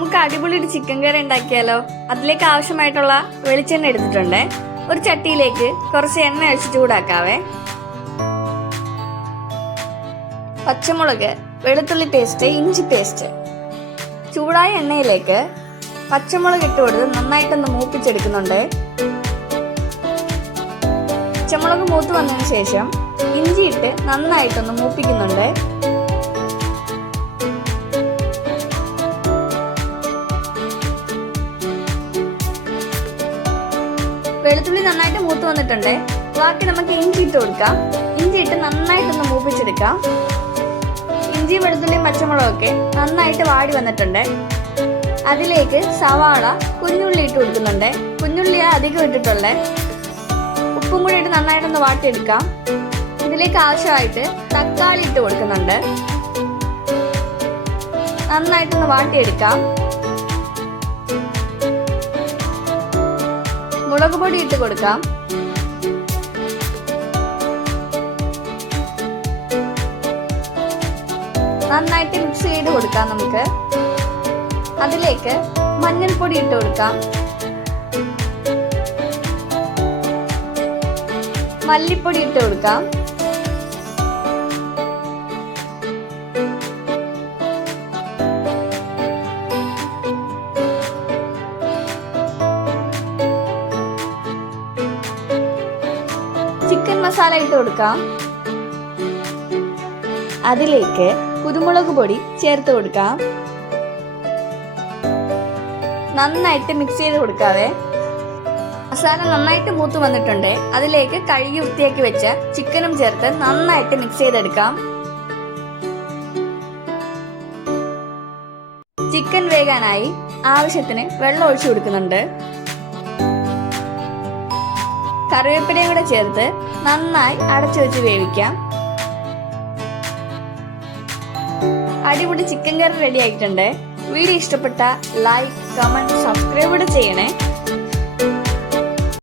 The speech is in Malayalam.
നമുക്ക് അടിപൊളി ഒരു ചിക്കൻ കറി ഉണ്ടാക്കിയാലോ? അതിലേക്ക് ആവശ്യമായിട്ടുള്ള വെളിച്ചെണ്ണ എടുത്തിട്ടുണ്ട്. ഒരു ചട്ടിയിലേക്ക് കുറച്ച് എണ്ണ ഒഴിച്ച് ചൂടാക്കാവേ. പച്ചമുളക്, വെളുത്തുള്ളി പേസ്റ്റ്, ഇഞ്ചി പേസ്റ്റ്. ചൂടായ എണ്ണയിലേക്ക് പച്ചമുളക് ഇട്ട് കൊടുത്ത് നന്നായിട്ടൊന്ന് മൂപ്പിച്ചെടുക്കുന്നുണ്ട്. പച്ചമുളക് മൂത്ത് വന്നതിന് ശേഷം ഇഞ്ചി ഇട്ട് നന്നായിട്ടൊന്ന് മൂപ്പിക്കുന്നുണ്ട്. വെളുത്തുള്ളി നന്നായിട്ട് മൂത്ത് വന്നിട്ടുണ്ട്. ബാക്കി നമുക്ക് ഇഞ്ചി ഇട്ട് കൊടുക്കാം. ഇഞ്ചി ഇട്ട് നന്നായിട്ടൊന്ന് മൂപ്പിച്ചെടുക്കാം. ഇഞ്ചി, വെളുത്തുള്ളിയും പച്ചമുളകൊക്കെ നന്നായിട്ട് വാടി വന്നിട്ടുണ്ട്. അതിലേക്ക് സവാള, കുഞ്ഞുള്ളി ഇട്ട് കൊടുക്കുന്നുണ്ട്. കുഞ്ഞുള്ളി അധികം ഇട്ടിട്ടുണ്ട്. ഉപ്പും കൂടി ഇട്ട് നന്നായിട്ടൊന്ന് വാട്ടിയെടുക്കാം. ഇതിലേക്ക് ആവശ്യമായിട്ട് തക്കാളി ഇട്ട് കൊടുക്കുന്നുണ്ട്. നന്നായിട്ടൊന്ന് വാട്ടിയെടുക്കാം. മുളക് പൊടി ഇട്ട് കൊടുക്കാം. നന്നായിട്ട് മിക്സ് ചെയ്ത് കൊടുക്കാം. നമുക്ക് അതിലേക്ക് മഞ്ഞൾപ്പൊടി ഇട്ട് കൊടുക്കാം. മല്ലിപ്പൊടി ഇട്ട് കൊടുക്കാം. ചിക്കൻ മസാല ഇട്ട് കൊടുക്കാം. അതിലേക്ക് കുരുമുളക് പൊടി ചേർത്ത് കൊടുക്കാം. നന്നായിട്ട് മിക്സ് ചെയ്ത് കൊടുക്കാവേ. മസാല നന്നായിട്ട് മൂത്ത് വന്നിട്ടുണ്ട്. അതിലേക്ക് കഴുകി വൃത്തിയാക്കി വെച്ച ചിക്കനും ചേർത്ത് നന്നായിട്ട് മിക്സ് ചെയ്തെടുക്കാം. ചിക്കൻ വേകാനായി ആവശ്യത്തിന് വെള്ളം ഒഴിച്ചു കൊടുക്കുന്നുണ്ട്. കറിവേപ്പിലയും കൂടെ ചേർത്ത് നന്നായി അടച്ചു വെച്ച് വേവിക്കാം. അടിപൊളി ചിക്കൻ കറി റെഡി ആയിട്ടുണ്ട്. വീഡിയോ ഇഷ്ടപ്പെട്ട ലൈക്ക്, കമന്റ്, സബ്സ്ക്രൈബ് ചെയ്യണേ.